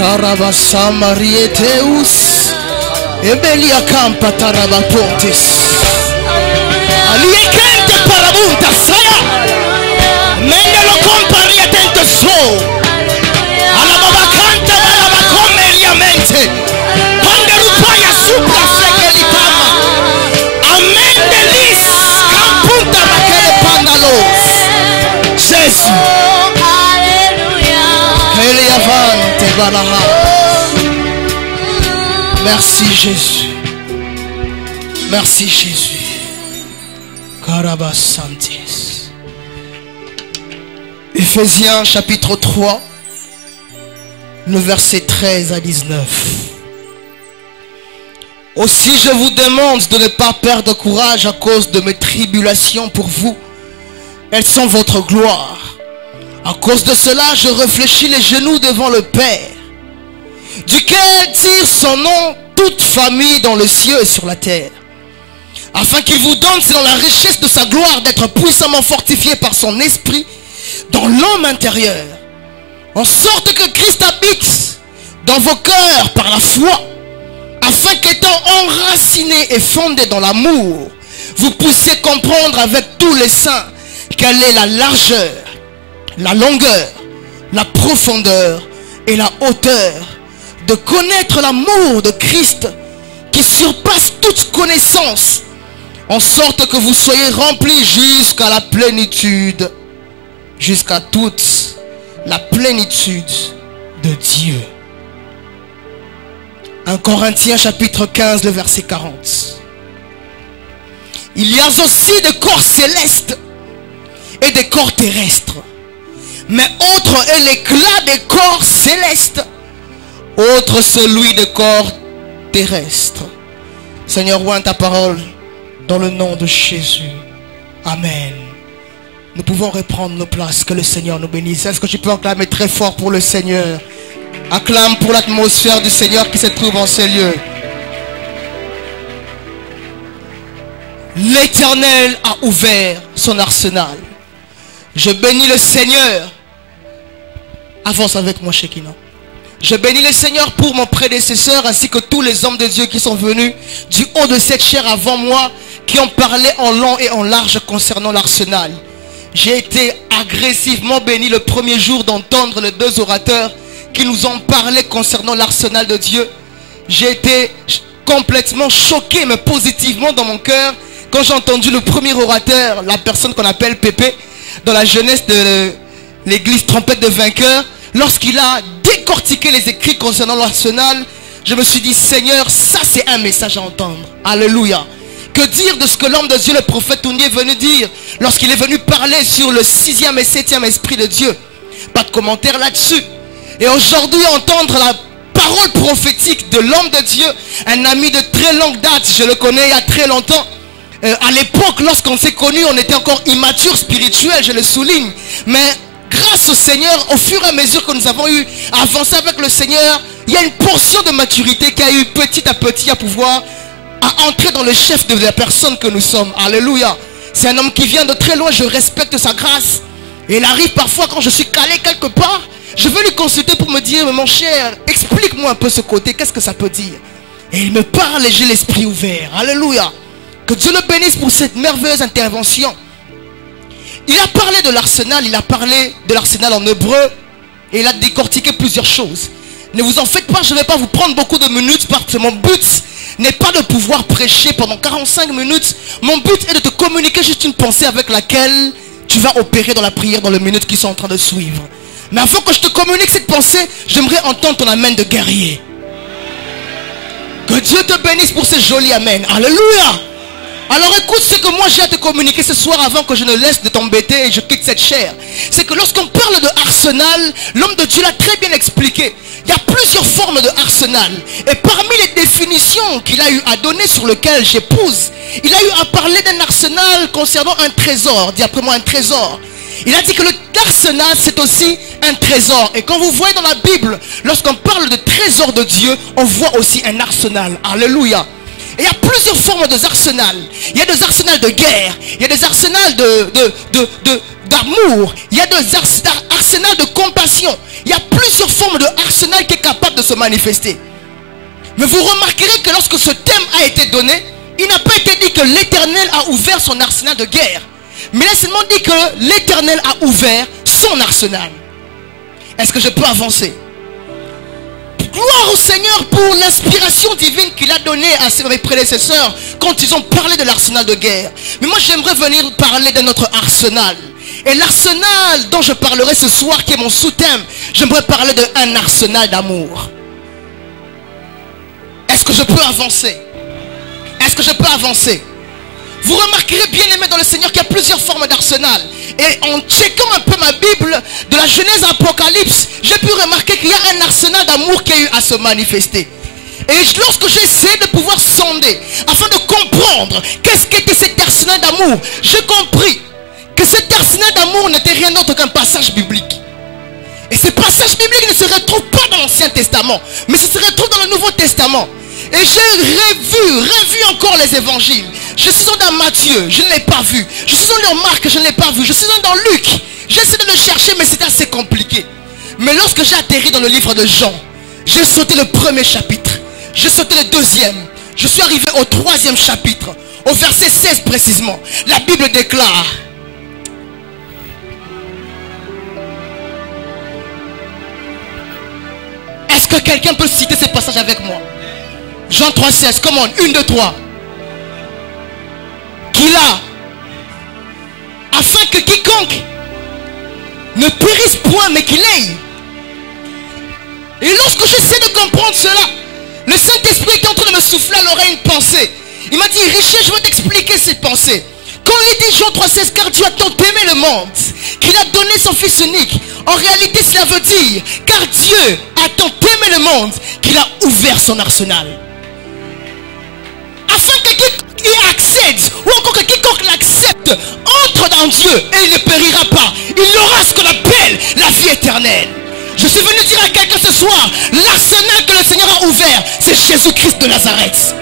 Karabasa Marieteus Ebelia Campa Tarabapontes Aliekente Parabunta Saya Mendelo Comparia Tente So Alababacanta Balabacomeria Mente Panderupaya Supra Sekelitama Amendelis Campunta Bakele Pandalos Jésus Eliavante Balaha. Merci Jésus. Merci Jésus. Karabas Santis. Éphésiens chapitre 3, le verset 13 à 19. Aussi je vous demande de ne pas perdre courage à cause de mes tribulations pour vous. Elles sont votre gloire. À cause de cela, je réfléchis les genoux devant le Père, duquel tire son nom toute famille dans le ciel et sur la terre, afin qu'il vous donne, selon la richesse de sa gloire, d'être puissamment fortifié par son esprit dans l'homme intérieur, en sorte que Christ habite dans vos cœurs par la foi, afin qu'étant enracinés et fondés dans l'amour, vous puissiez comprendre avec tous les saints quelle est la largeur, la longueur, la profondeur et la hauteur, de connaître l'amour de Christ qui surpasse toute connaissance, en sorte que vous soyez remplis jusqu'à la plénitude, jusqu'à toute la plénitude de Dieu. 1 Corinthiens chapitre 15, le verset 40. Il y a aussi des corps célestes et des corps terrestres. Mais autre est l'éclat des corps célestes, autre celui des corps terrestres. Seigneur, ouvre ta parole dans le nom de Jésus. Amen. Nous pouvons reprendre nos places. Que le Seigneur nous bénisse. Est-ce que tu peux acclamer très fort pour le Seigneur? Acclame pour l'atmosphère du Seigneur qui se trouve en ces lieux. L'Éternel a ouvert son arsenal. Je bénis le Seigneur. Avance avec moi, Shekinah. Je bénis le Seigneur pour mon prédécesseur ainsi que tous les hommes de Dieu qui sont venus du haut de cette chair avant moi, qui ont parlé en long et en large concernant l'arsenal. J'ai été agressivement béni le premier jour d'entendre les deux orateurs qui nous ont parlé concernant l'arsenal de Dieu. J'ai été complètement choqué, mais positivement dans mon cœur, quand j'ai entendu le premier orateur, la personne qu'on appelle Pépé, dans la jeunesse de l'église Trompette de Vainqueur, lorsqu'il a décortiqué les écrits concernant l'arsenal, je me suis dit, Seigneur, ça c'est un message à entendre. Alléluia. Que dire de ce que l'homme de Dieu, le prophète Tournier, est venu dire lorsqu'il est venu parler sur le 6e et 7e esprit de Dieu? Pas de commentaire là-dessus. Et aujourd'hui, entendre la parole prophétique de l'homme de Dieu, un ami de très longue date, je le connais il y a très longtemps. À l'époque, lorsqu'on s'est connus, on était encore immature spirituel, je le souligne. Mais grâce au Seigneur, au fur et à mesure que nous avons eu avancé avec le Seigneur, il y a une portion de maturité qui a eu petit à petit à pouvoir entrer dans le chef de la personne que nous sommes. Alléluia. C'est un homme qui vient de très loin, je respecte sa grâce. Et il arrive parfois quand je suis calé quelque part, je veux lui consulter pour me dire, mon cher, explique-moi un peu ce côté, qu'est-ce que ça peut dire? Et il me parle et j'ai l'esprit ouvert. Alléluia. Que Dieu le bénisse pour cette merveilleuse intervention. Il a parlé de l'arsenal, il a parlé de l'arsenal en hébreu et il a décortiqué plusieurs choses. Ne vous en faites pas, je ne vais pas vous prendre beaucoup de minutes parce que mon but n'est pas de pouvoir prêcher pendant 45 minutes. Mon but est de te communiquer juste une pensée avec laquelle tu vas opérer dans la prière dans les minutes qui sont en train de suivre. Mais avant que je te communique cette pensée, j'aimerais entendre ton amen de guerrier. Que Dieu te bénisse pour ce joli amen. Alléluia. Alors écoute ce que moi j'ai à te communiquer ce soir avant que je ne laisse de t'embêter et je quitte cette chair. C'est que lorsqu'on parle de arsenal, l'homme de Dieu l'a très bien expliqué. Il y a plusieurs formes de arsenal. Et parmi les définitions qu'il a eu à donner sur lesquelles j'épouse, il a eu à parler d'un arsenal concernant un trésor. Dis après moi un trésor. Il a dit que l'arsenal c'est aussi un trésor. Et quand vous voyez dans la Bible, lorsqu'on parle de trésor de Dieu, on voit aussi un arsenal. Alléluia. Et il y a plusieurs formes d'arsenal. Il y a des arsenals de guerre. Il y a des arsenals d'amour. Il y a des arsenals de compassion. Il y a plusieurs formes d'arsenal qui est capable se manifester. Mais vous remarquerez que lorsque ce thème a été donné, il n'a pas été dit que l'Éternel a ouvert son arsenal de guerre. Mais il a seulement dit que l'Éternel a ouvert son arsenal. Est-ce que je peux avancer? Gloire au Seigneur pour l'inspiration divine qu'il a donnée à ses prédécesseurs quand ils ont parlé de l'arsenal de guerre. Mais moi j'aimerais venir parler de notre arsenal. Et l'arsenal dont je parlerai ce soir, qui est mon sous-thème, j'aimerais parler d'un arsenal d'amour. Est-ce que je peux avancer? Est-ce que je peux avancer? Vous remarquerez, bien aimé dans le Seigneur, qu'il y a plusieurs formes d'arsenal. Et en checkant un peu ma Bible, de la Genèse à Apocalypse, j'ai pu remarquer qu'il y a un arsenal d'amour qui a eu à se manifester. Et lorsque j'essaie de pouvoir sonder, afin de comprendre qu'est-ce qu'était cet arsenal d'amour, j'ai compris que cet arsenal d'amour n'était rien d'autre qu'un passage biblique. Et ce passage biblique ne se retrouve pas dans l'Ancien Testament, mais se retrouve dans le Nouveau Testament. Et j'ai revu encore les évangiles. Je suis dans Matthieu, je ne l'ai pas vu. Je suis dans Marc, je ne l'ai pas vu. Je suis dans Luc. J'essaie de le chercher, mais c'est assez compliqué. Mais lorsque j'ai atterri dans le livre de Jean, j'ai sauté le premier chapitre. J'ai sauté le deuxième. Je suis arrivé au troisième chapitre, au verset 16 précisément. La Bible déclare: est-ce que quelqu'un peut citer ces passages avec moi? Jean 3,16, come on, 1, 2, 3. Qu'il a, afin que quiconque ne périsse point, mais qu'il ait. Et lorsque j'essaie de comprendre cela, le Saint-Esprit est en train de me souffler à l'oreille une pensée. Il m'a dit: Richard, je vais t'expliquer cette pensée. Quand il dit Jean 3,16, car Dieu a tant aimé le monde qu'il a donné son Fils unique. En réalité, cela veut dire, car Dieu a tant aimé le monde qu'il a ouvert son arsenal. Afin que quiconque y accède, ou encore que quiconque l'accepte, entre dans Dieu et il ne périra pas. Il aura ce qu'on appelle la vie éternelle. Je suis venu dire à quelqu'un ce soir, l'arsenal que le Seigneur a ouvert, c'est Jésus-Christ de Nazareth.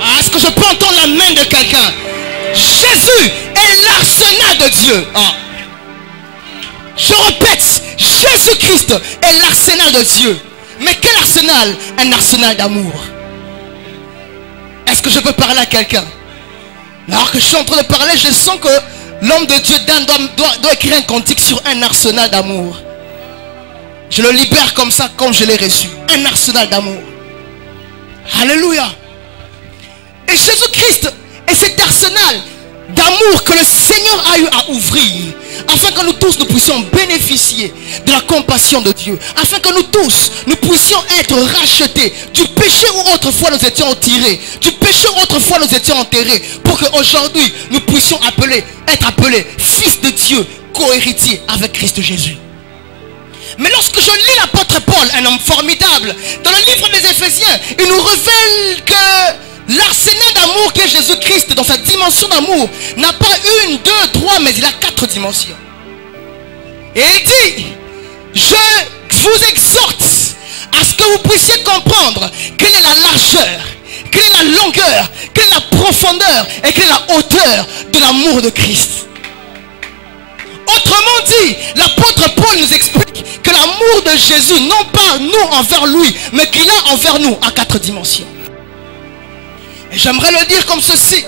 Ah, est-ce que je peux entendre la main de quelqu'un? Jésus est l'arsenal de Dieu. Ah. Je répète, Jésus-Christ est l'arsenal de Dieu. Mais quel arsenal? Un arsenal d'amour. Est-ce que je peux parler à quelqu'un? Alors que je suis en train de parler, je sens que l'homme de Dieu Dan doit écrire un cantique sur un arsenal d'amour. Je le libère comme ça, comme je l'ai reçu. Un arsenal d'amour. Alléluia. Et Jésus-Christ est cet arsenal d'amour que le Seigneur a eu à ouvrir, afin que nous tous nous puissions bénéficier de la compassion de Dieu, afin que nous tous nous puissions être rachetés du péché où autrefois nous étions tirés, du péché où autrefois nous étions enterrés, pour qu'aujourd'hui nous puissions être appelés fils de Dieu, co-héritiers avec Christ Jésus. Mais lorsque je lis l'apôtre Paul, un homme formidable, dans le livre des Éphésiens, il nous révèle que l'arsenal d'amour qu'est Jésus-Christ, dans sa dimension d'amour, n'a pas 1, 2, 3, mais il a 4 dimensions. Et il dit: je vous exhorte à ce que vous puissiez comprendre quelle est la largeur, quelle est la longueur, quelle est la profondeur et quelle est la hauteur de l'amour de Christ. Autrement dit, l'apôtre Paul nous explique que l'amour de Jésus, non pas nous envers lui, mais qu'il a envers nous à 4 dimensions. Et j'aimerais le dire comme ceci: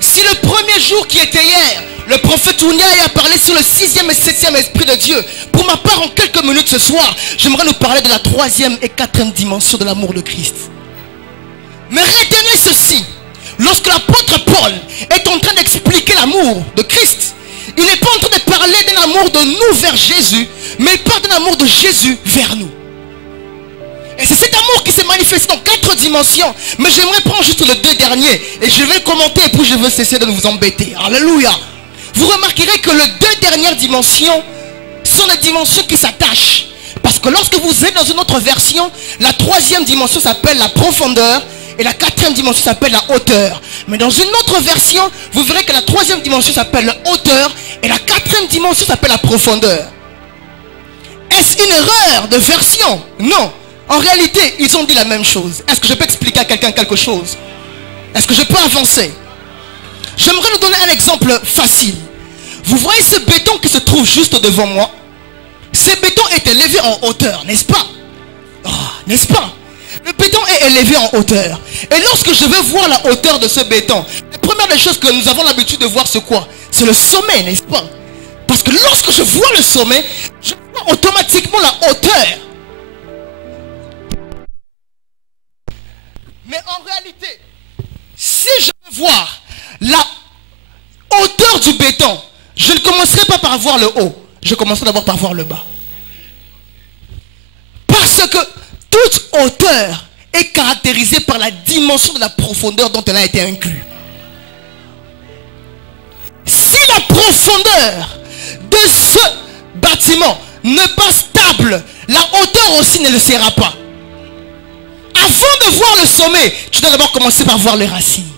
si le premier jour qui était hier, le prophète Ounia a parlé sur le 6e et 7e esprit de Dieu, pour ma part en quelques minutes ce soir, j'aimerais nous parler de la 3e et 4e dimension de l'amour de Christ. Mais retenez ceci: lorsque l'apôtre Paul est en train d'expliquer l'amour de Christ, il n'est pas en train de parler d'un amour de nous vers Jésus, mais il parle d'un amour de Jésus vers nous. Et c'est cet amour qui s'est manifesté dans 4 dimensions. Mais j'aimerais prendre juste les 2 derniers, et je vais le commenter, et puis je vais cesser de vous embêter. Alléluia. Vous remarquerez que les 2 dernières dimensions sont des dimensions qui s'attachent. Parce que lorsque vous êtes dans une autre version, la 3e dimension s'appelle la profondeur, et la 4e dimension s'appelle la hauteur. Mais dans une autre version, vous verrez que la 3e dimension s'appelle la hauteur, et la 4e dimension s'appelle la profondeur. Est-ce une erreur de version? Non. En réalité, ils ont dit la même chose. Est-ce que je peux expliquer à quelqu'un quelque chose? Est-ce que je peux avancer? J'aimerais nous donner un exemple facile. Vous voyez ce béton qui se trouve juste devant moi? Ce béton est élevé en hauteur, n'est-ce pas? Oh, N'est-ce pas? Le béton est élevé en hauteur. Et lorsque je veux voir la hauteur de ce béton, la première des choses que nous avons l'habitude de voir, c'est quoi? C'est le sommet, n'est-ce pas? Parce que lorsque je vois le sommet, je vois automatiquement la hauteur. Mais en réalité, si je veux voir la hauteur du béton, je ne commencerai pas par voir le haut. Je commencerai d'abord par voir le bas. Parce que toute hauteur est caractérisée par la dimension de la profondeur dont elle a été inclue. Si la profondeur de ce bâtiment n'est pas stable, la hauteur aussi ne le sera pas. Avant de voir le sommet, tu dois d'abord commencer par voir les racines.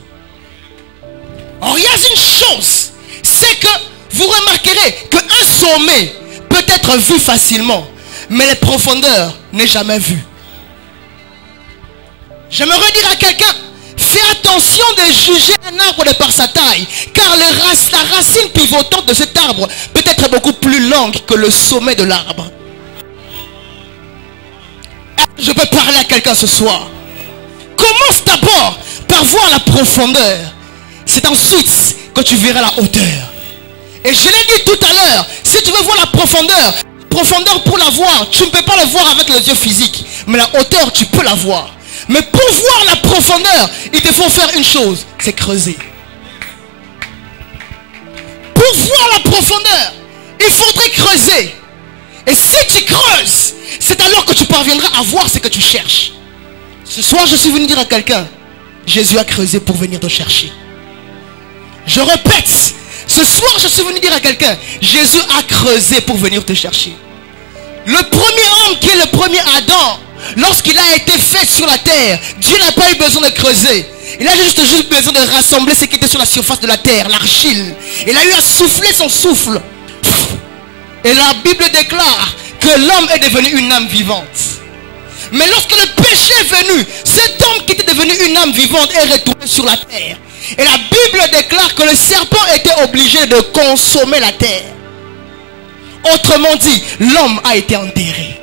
Or, il y a une chose, c'est que vous remarquerez qu'un sommet peut être vu facilement, mais les profondeurs n'est jamais vu. J'aimerais dire à quelqu'un, fais attention de juger un arbre de par sa taille, car la racine pivotante de cet arbre peut être beaucoup plus longue que le sommet de l'arbre. Je peux parler à quelqu'un ce soir. Commence d'abord par voir la profondeur. C'est ensuite que tu verras la hauteur. Et je l'ai dit tout à l'heure, si tu veux voir la profondeur pour la voir, tu ne peux pas la voir avec les yeux physiques. Mais la hauteur, tu peux la voir. Mais pour voir la profondeur, il te faut faire une chose, c'est creuser. Pour voir la profondeur, il faudrait creuser. Et si tu creuses, c'est alors que tu parviendras à voir ce que tu cherches. Ce soir, je suis venu dire à quelqu'un, Jésus a creusé pour venir te chercher. Je répète, ce soir, je suis venu dire à quelqu'un, Jésus a creusé pour venir te chercher. Le premier homme qui est le premier Adam, lorsqu'il a été fait sur la terre, Dieu n'a pas eu besoin de creuser. Il a juste besoin de rassembler ce qui était sur la surface de la terre, l'argile. Il a eu à souffler son souffle. Et la Bible déclare que l'homme est devenu une âme vivante. Mais lorsque le péché est venu, cet homme qui était devenu une âme vivante est retourné sur la terre. Et la Bible déclare que le serpent était obligé de consommer la terre. Autrement dit, l'homme a été enterré.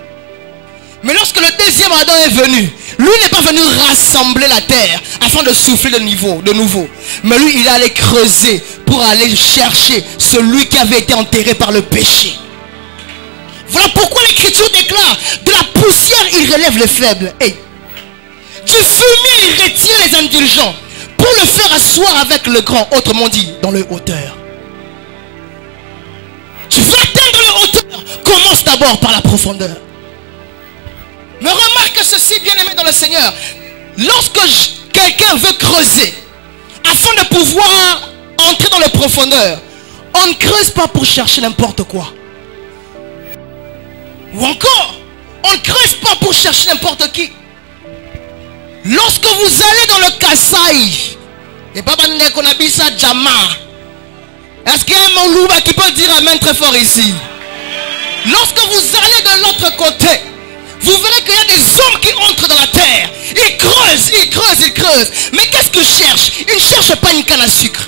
Mais lorsque le deuxième Adam est venu, lui n'est pas venu rassembler la terre afin de souffler de nouveau. Mais lui, il allait creuser pour aller chercher celui qui avait été enterré par le péché. Voilà pourquoi l'Écriture déclare, de la poussière il relève les faibles. Hey. Du fumier il retire les indulgents pour le faire asseoir avec le grand, autrement dit, dans le hauteur. Tu veux atteindre le hauteur, commence d'abord par la profondeur. Mais remarque ceci, bien-aimé dans le Seigneur. Lorsque quelqu'un veut creuser, afin de pouvoir entrer dans les profondeurs, on ne creuse pas pour chercher n'importe quoi. Ou encore, on ne creuse pas pour chercher n'importe qui. Lorsque vous allez dans le Kasaï, et pas qu'on habite ça Djama, est-ce qu'il y a un Moulouba qui peut dire amen très fort ici? Lorsque vous allez de l'autre côté, vous verrez qu'il y a des hommes qui entrent dans la terre. Ils creusent, ils creusent, ils creusent. Mais qu'est-ce qu'ils cherchent? Ils ne cherchent pas une canne à sucre.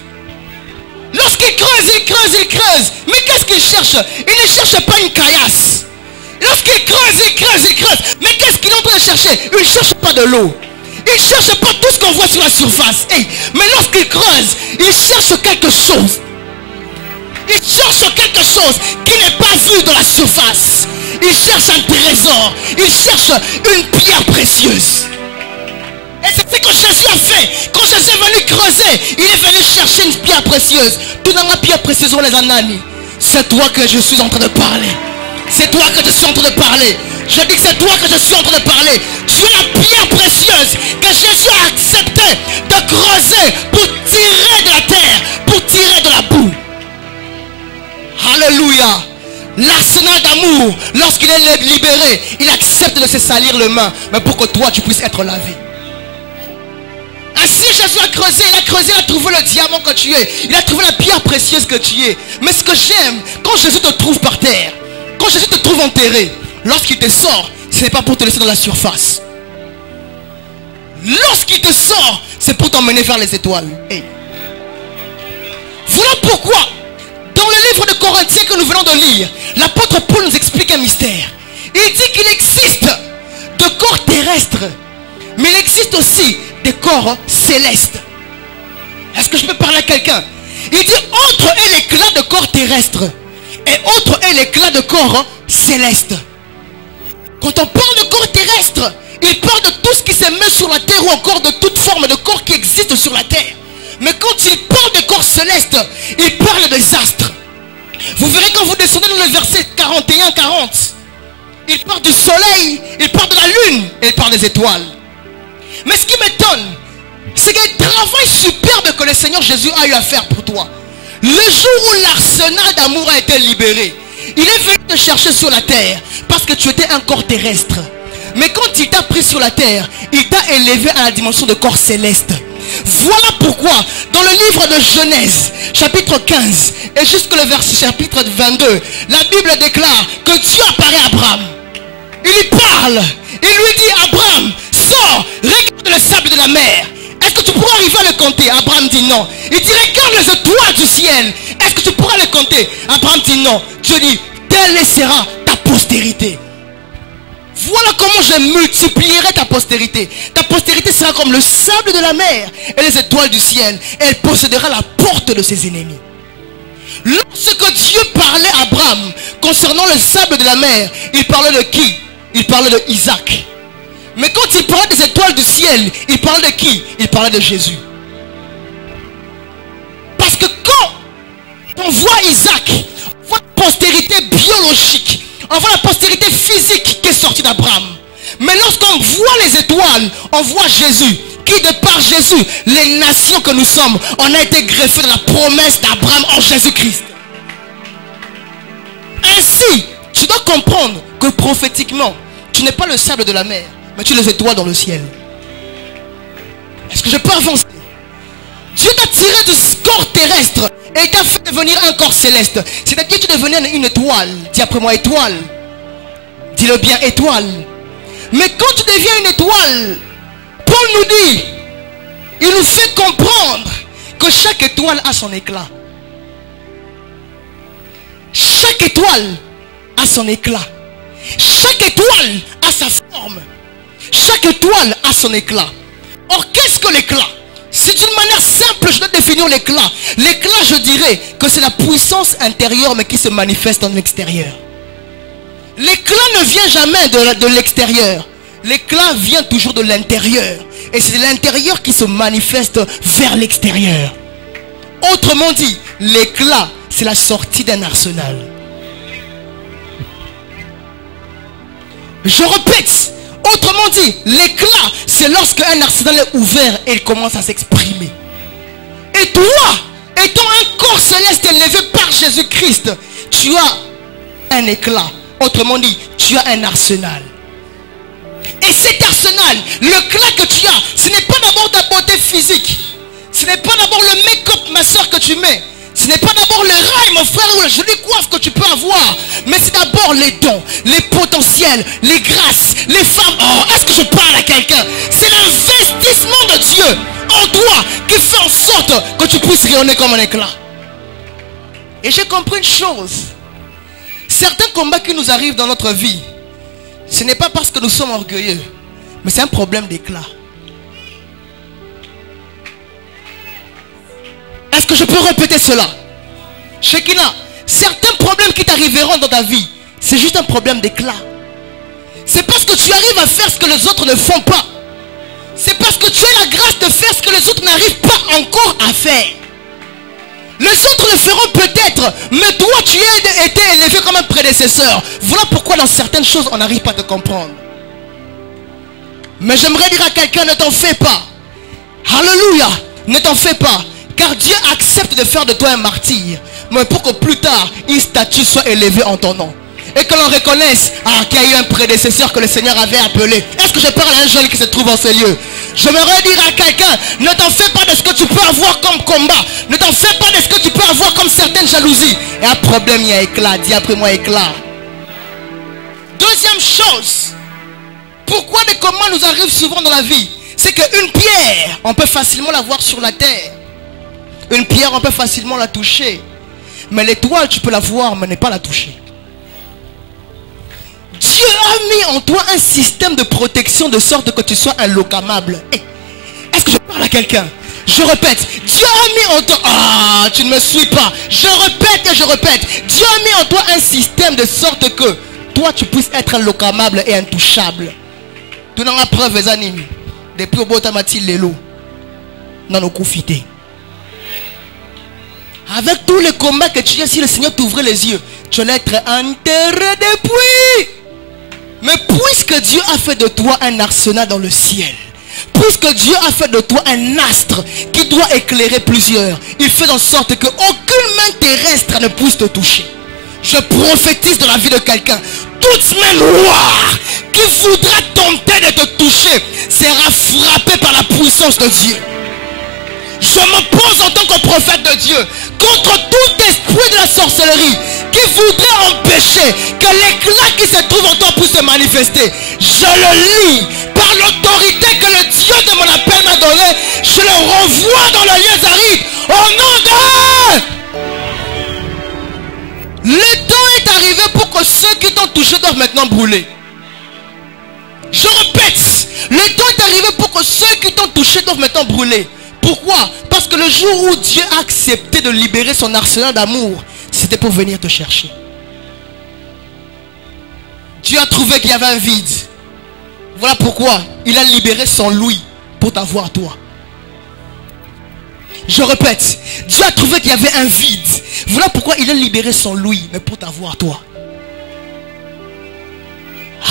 Lorsqu'ils creusent, ils creusent, ils creusent. Mais qu'est-ce qu'ils cherchent? Ils ne cherchent pas une caillasse. Lorsqu'ils creusent, ils creusent, ils creusent. Mais qu'est-ce qu'ils sont en train de chercher? Ils ne cherchent pas de l'eau. Ils ne cherchent pas tout ce qu'on voit sur la surface. Hey, mais lorsqu'ils creusent, ils cherchent quelque chose. Ils cherchent quelque chose qui n'est pas vu dans la surface. Ils cherchent un trésor. Ils cherchent une pierre précieuse. Et c'est ce que Jésus a fait. Quand Jésus est venu creuser, il est venu chercher une pierre précieuse. Tout dans la pierre précieuse, on les anani. C'est toi que je suis en train de parler. C'est toi que je suis en train de parler. Je dis que c'est toi que je suis en train de parler. Tu es la pierre précieuse que Jésus a accepté de creuser pour tirer de la terre, pour tirer de la boue. Alléluia. L'arsenal d'amour, lorsqu'il est libéré, il accepte de se salir les mains, mais pour que toi tu puisses être lavé. Ainsi Jésus a creusé, il a trouvé le diamant que tu es, il a trouvé la pierre précieuse que tu es. Mais ce que j'aime, quand Jésus te trouve par terre, quand Jésus te trouve enterré, lorsqu'il te sort, ce n'est pas pour te laisser dans la surface. Lorsqu'il te sort, c'est pour t'emmener vers les étoiles. Hey. Voilà pourquoi dans le livre de Corinthiens que nous venons de lire, l'apôtre Paul nous explique un mystère. Il dit qu'il existe de corps terrestres terrestres. Mais il existe aussi des corps célestes. Est-ce que je peux parler à quelqu'un? Il dit autre est l'éclat de corps terrestres et autre est l'éclat de corps célestes. Quand on parle de corps terrestre, il parle de tout ce qui se met sur la terre ou encore de toute forme de corps qui existe sur la terre. Mais quand il parle de corps célestes, il parle des astres. Vous verrez quand vous descendez dans le verset 41-40, il parle du soleil, il parle de la lune et il parle des étoiles. Mais ce qui m'étonne, c'est qu'il y a un travail superbe que le Seigneur Jésus a eu à faire pour toi. Le jour où l'arsenal d'amour a été libéré, il est venu te chercher sur la terre parce que tu étais un corps terrestre. Mais quand il t'a pris sur la terre, il t'a élevé à la dimension de corps céleste. Voilà pourquoi dans le livre de Genèse chapitre 15 et jusqu'au verset chapitre 22, la Bible déclare que Dieu apparaît à Abraham. Il lui parle, il lui dit: Abraham, sors, regarde le sable de la mer. Est-ce que tu pourras arriver à le compter? Abraham dit non. Il dit: regarde les étoiles du ciel. Est-ce que tu pourras le compter? Abraham dit non. Dieu dit: telle sera ta postérité. Voilà comment je multiplierai ta postérité. Ta postérité sera comme le sable de la mer et les étoiles du ciel. Et elle possédera la porte de ses ennemis. Lorsque Dieu parlait à Abraham concernant le sable de la mer, il parlait de qui? Il parlait de Isaac. Mais quand il parlait des étoiles du ciel, il parlait de qui? Il parlait de Jésus. Parce que quand on voit Isaac, on voit la postérité biologique, on voit la postérité physique qui est sortie d'Abraham. Mais lorsqu'on voit les étoiles, on voit Jésus, qui de par Jésus, les nations que nous sommes, on a été greffés dans la promesse d'Abraham en Jésus-Christ. Ainsi, tu dois comprendre que prophétiquement, tu n'es pas le sable de la mer, mais tu es les étoiles dans le ciel. Est-ce que je peux avancer? Dieu t'a tiré du corps terrestre et t'a fait devenir un corps céleste. C'est-à-dire que tu devenais une étoile. Dis après moi étoile. Dis-le bien, étoile. Mais quand tu deviens une étoile, Paul nous dit, il nous fait comprendre que chaque étoile a son éclat. Chaque étoile a son éclat. Chaque étoile a sa forme. Chaque étoile a son éclat. Or, qu'est-ce que l'éclat? C'est d'une manière simple, je dois définir l'éclat. L'éclat, je dirais que c'est la puissance intérieure mais qui se manifeste en l'extérieur. L'éclat ne vient jamais de l'extérieur. L'éclat vient toujours de l'intérieur. Et c'est l'intérieur qui se manifeste vers l'extérieur. Autrement dit, l'éclat, c'est la sortie d'un arsenal. Je répète. Autrement dit, l'éclat, c'est lorsque un arsenal est ouvert et il commence à s'exprimer. Et toi, étant un corps céleste élevé par Jésus-Christ, tu as un éclat. Autrement dit, tu as un arsenal. Et cet arsenal, l'éclat que tu as, ce n'est pas d'abord ta beauté physique. Ce n'est pas d'abord le make-up, ma soeur, que tu mets. Ce n'est pas d'abord le rail, mon frère, ou la jolie coiffe que tu peux avoir. Mais c'est d'abord les dons, les potentiels, les grâces, les femmes. Oh, est-ce que je parle à quelqu'un? C'est l'investissement de Dieu en toi qui fait en sorte que tu puisses rayonner comme un éclat. Et j'ai compris une chose. Certains combats qui nous arrivent dans notre vie, ce n'est pas parce que nous sommes orgueilleux, mais c'est un problème d'éclat. Est-ce que je peux répéter cela? Shekina, certains problèmes qui t'arriveront dans ta vie, c'est juste un problème d'éclat. C'est parce que tu arrives à faire ce que les autres ne font pas. C'est parce que tu as la grâce de faire ce que les autres n'arrivent pas encore à faire. Les autres le feront peut-être, mais toi tu as été élevé comme un prédécesseur. Voilà pourquoi dans certaines choses on n'arrive pas à te comprendre. Mais j'aimerais dire à quelqu'un, ne t'en fais pas. Alléluia, ne t'en fais pas. Car Dieu accepte de faire de toi un martyr, mais pour que plus tard, une statue soit élevée en ton nom. Et que l'on reconnaisse qu'il y a eu un prédécesseur que le Seigneur avait appelé. Est-ce que je parle à un jeune qui se trouve en ce lieu? J'aimerais dire à quelqu'un, ne t'en fais pas de ce que tu peux avoir comme combat. Ne t'en fais pas de ce que tu peux avoir comme certaines jalousies. Et un problème, il y a éclat. Dis après moi éclat. Deuxième chose, pourquoi des combats nous arrivent souvent dans la vie? C'est qu'une pierre, on peut facilement la voir sur la terre. Une pierre, on peut facilement la toucher. Mais l'étoile, tu peux la voir, mais ne pas la toucher. Dieu a mis en toi un système de protection de sorte que tu sois inlocamable. Est-ce que je parle à quelqu'un? Je répète, Dieu a mis en toi... Ah, tu ne me suis pas. Je répète et je répète. Dieu a mis en toi un système de sorte que toi, tu puisses être inlocamable et intouchable. Tu n'en as preuve, les animes. Depuis au botamati lelo. Non, nos coups. Avec tous les combats que tu as, si le Seigneur t'ouvrait les yeux, tu allais être enterré depuis. Mais puisque Dieu a fait de toi un arsenal dans le ciel, puisque Dieu a fait de toi un astre qui doit éclairer plusieurs, il fait en sorte qu'aucune main terrestre ne puisse te toucher. Je prophétise dans la vie de quelqu'un, toute main noire qui voudra tenter de te toucher sera frappée par la puissance de Dieu. Je m'oppose en tant que prophète de Dieu contre tout esprit de la sorcellerie qui voudrait empêcher que l'éclat qui se trouve en toi puisse se manifester. Je le lis par l'autorité que le Dieu de mon appel m'a donné. Je le renvoie dans le lieu aride au nom de... Le temps est arrivé pour que ceux qui t'ont touché doivent maintenant brûler. Je répète, le temps est arrivé pour que ceux qui t'ont touché doivent maintenant brûler. Pourquoi? Parce que le jour où Dieu a accepté de libérer son arsenal d'amour, c'était pour venir te chercher. Dieu a trouvé qu'il y avait un vide. Voilà pourquoi il a libéré son louis pour t'avoir toi. Je répète, Dieu a trouvé qu'il y avait un vide. Voilà pourquoi il a libéré son louis, mais pour t'avoir toi.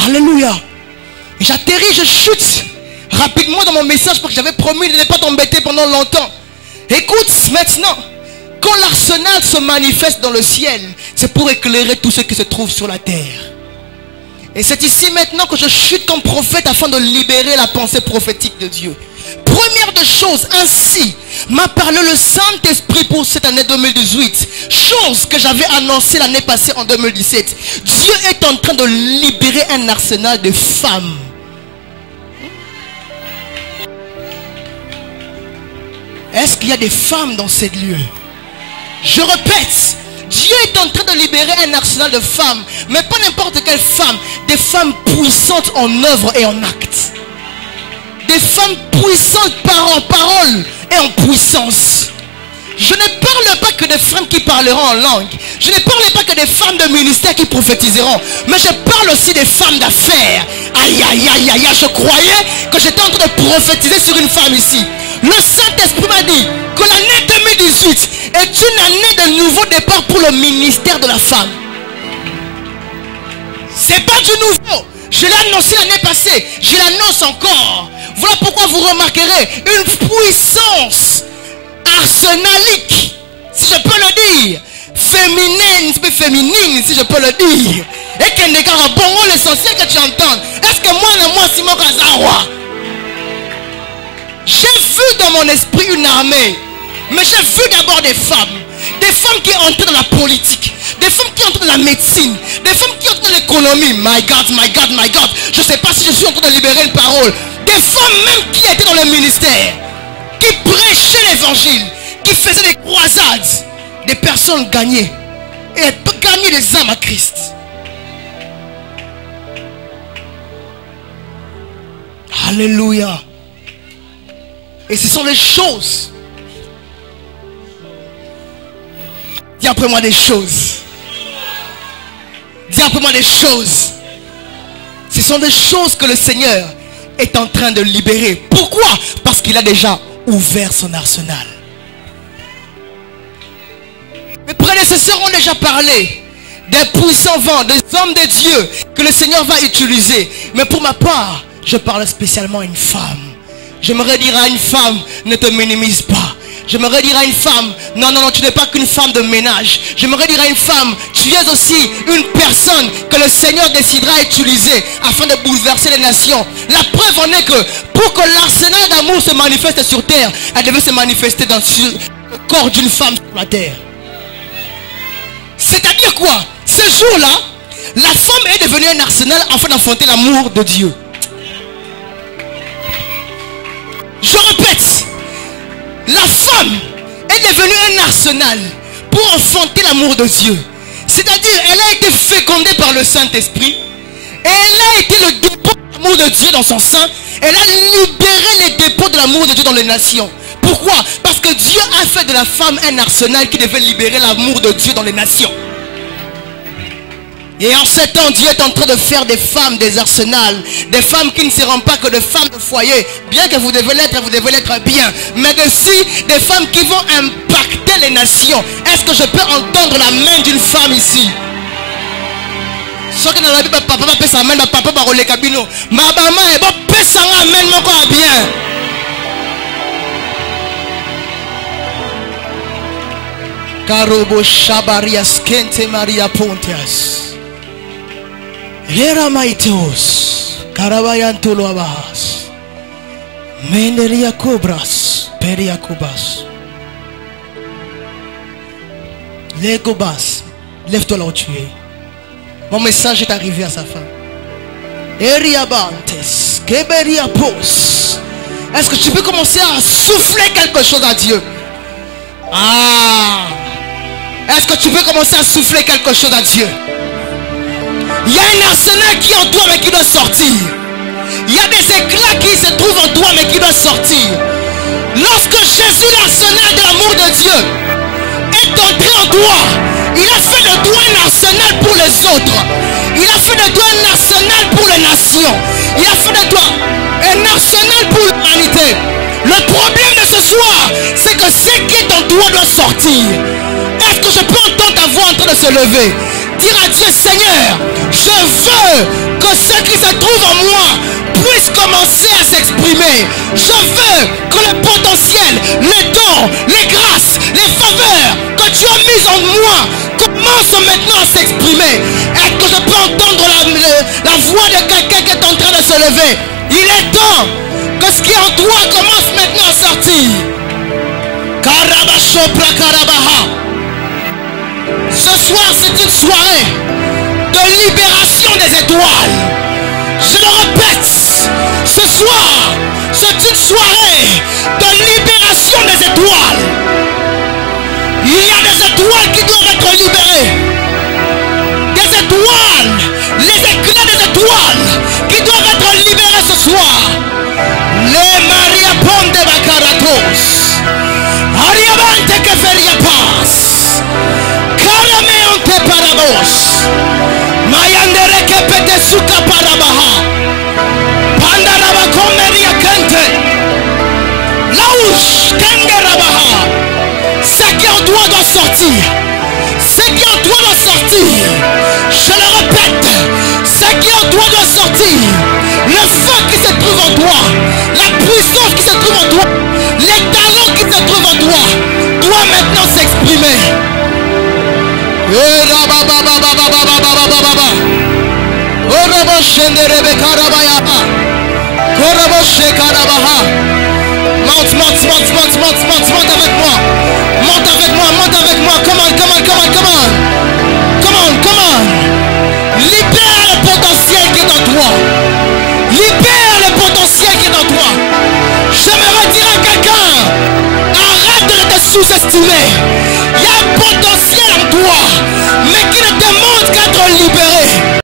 Alléluia. J'atterris, je chute rapidement dans mon message parce que j'avais promis de ne pas t'embêter pendant longtemps. Écoute, maintenant, quand l'arsenal se manifeste dans le ciel, c'est pour éclairer tout ce qui se trouve sur la terre. Et c'est ici maintenant que je chute comme prophète afin de libérer la pensée prophétique de Dieu. Première de choses, ainsi m'a parlé le Saint-Esprit pour cette année 2018. Chose que j'avais annoncée l'année passée en 2017. Dieu est en train de libérer un arsenal de femmes. Est-ce qu'il y a des femmes dans ces lieux? Je répète, Dieu est en train de libérer un arsenal de femmes. Mais pas n'importe quelle femme. Des femmes puissantes en œuvre et en acte. Des femmes puissantes en parole et en puissance. Je ne parle pas que des femmes qui parleront en langue. Je ne parle pas que des femmes de ministère qui prophétiseront. Mais je parle aussi des femmes d'affaires. Aïe, aïe, aïe, aïe, je croyais que j'étais en train de prophétiser sur une femme ici. Le Saint-Esprit m'a dit que l'année 2018 est une année de nouveau départ pour le ministère de la femme. C'est pas du nouveau. Je l'ai annoncé l'année passée. Je l'annonce encore. Voilà pourquoi vous remarquerez une puissance arsenalique, si je peux le dire, féminine, si je peux le dire. Et qu'il n'est qu'un bon, l'essentiel que tu entends. Est-ce que moi, Simon Kazawa, j'ai vu dans mon esprit une armée, mais j'ai vu d'abord des femmes qui entrent dans la politique, des femmes qui entrent dans la médecine, des femmes qui entrent dans l'économie. My God, my God, my God. Je ne sais pas si je suis en train de libérer une parole. Des femmes même qui étaient dans le ministère, qui prêchaient l'évangile, qui faisaient des croisades. Des personnes gagnées et gagner des âmes à Christ. Alléluia. Et ce sont les choses. Dis après moi des choses. Dis après moi des choses. Ce sont des choses que le Seigneur est en train de libérer. Pourquoi? Parce qu'il a déjà ouvert son arsenal. Mes prédécesseurs ont déjà parlé des puissants vents, des hommes de Dieu que le Seigneur va utiliser. Mais pour ma part, je parle spécialement à une femme. J'aimerais dire à une femme, ne te minimise pas. J'aimerais dire à une femme, non, tu n'es pas qu'une femme de ménage. J'aimerais dire à une femme, tu es aussi une personne que le Seigneur décidera utiliser afin de bouleverser les nations. La preuve en est que pour que l'arsenal d'amour se manifeste sur terre, elle devait se manifester dans le corps d'une femme sur la terre. C'est-à-dire quoi? Ce jour-là, la femme est devenue un arsenal afin d'enfanter l'amour de Dieu. Je répète, la femme est devenue un arsenal pour enfanter l'amour de Dieu. C'est-à-dire, elle a été fécondée par le Saint-Esprit. Et elle a été le dépôt de l'amour de Dieu dans son sein. Elle a libéré les dépôts de l'amour de Dieu dans les nations. Pourquoi? Parce que Dieu a fait de la femme un arsenal qui devait libérer l'amour de Dieu dans les nations. Et en ce temps, Dieu est en train de faire des femmes, des arsenals, des femmes qui ne seront pas que des femmes de foyer, bien que vous devez l'être bien, mais aussi des femmes qui vont impacter les nations. Est-ce que je peux entendre la main d'une femme ici? Ce que dans la Bible, papa va sa main, papa va rouler cabino. Ma maman est bon, pèse sa main, mon corps bien. Karobo Shabarias Kente Maria Pontias. Yera Maiteos, Karabayantolo Abahas, Menderia Cobras, Peria Cobas, les Cobas, lève-toi là où tu es. Mon message est arrivé à sa fin. Eria Bantes, Keberia Pos. Est-ce que tu peux commencer à souffler quelque chose à Dieu? Ah! Est-ce que tu peux commencer à souffler quelque chose à Dieu? Il y a un arsenal qui est en toi mais qui doit sortir. Il y a des éclats qui se trouvent en toi mais qui doivent sortir. Lorsque Jésus, l'arsenal de l'amour de Dieu, est entré en toi, il a fait de toi un arsenal pour les autres. Il a fait de toi un arsenal pour les nations. Il a fait de toi un arsenal pour l'humanité. Le problème de ce soir, c'est que ce qui est en toi doit sortir. Est-ce que je peux entendre ta voix en train de se lever? Dire à Dieu, Seigneur, je veux que ce qui se trouve en moi puisse commencer à s'exprimer. Je veux que le potentiel, les dons, les grâces, les faveurs que tu as mises en moi commencent maintenant à s'exprimer. Est-ce que je peux entendre la voix de quelqu'un qui est en train de se lever? Il est temps que ce qui est en toi commence maintenant à sortir. Karabashopra Karabaha. Ce soir, c'est une soirée de libération des étoiles. Je le répète, ce soir, c'est une soirée de libération des étoiles. Il y a des étoiles qui doivent être libérées. Des étoiles, les éclats des étoiles qui doivent être libérés ce soir. Les Maria Ponde Bakaratos. Ariabante que feria paz. Karameonte parabos. Mayandere que pete suka parabaha. Pandaraba komeria kente. Laouche kengerabaha. Ce qui en toi doit sortir. Ce qui en toi doit sortir. Je le répète. Ce qui en toi doit sortir. Le feu qui se trouve en toi. La puissance qui se trouve en toi. Les talents qui se trouvent en toi. Doit maintenant s'exprimer. Monte avec moi.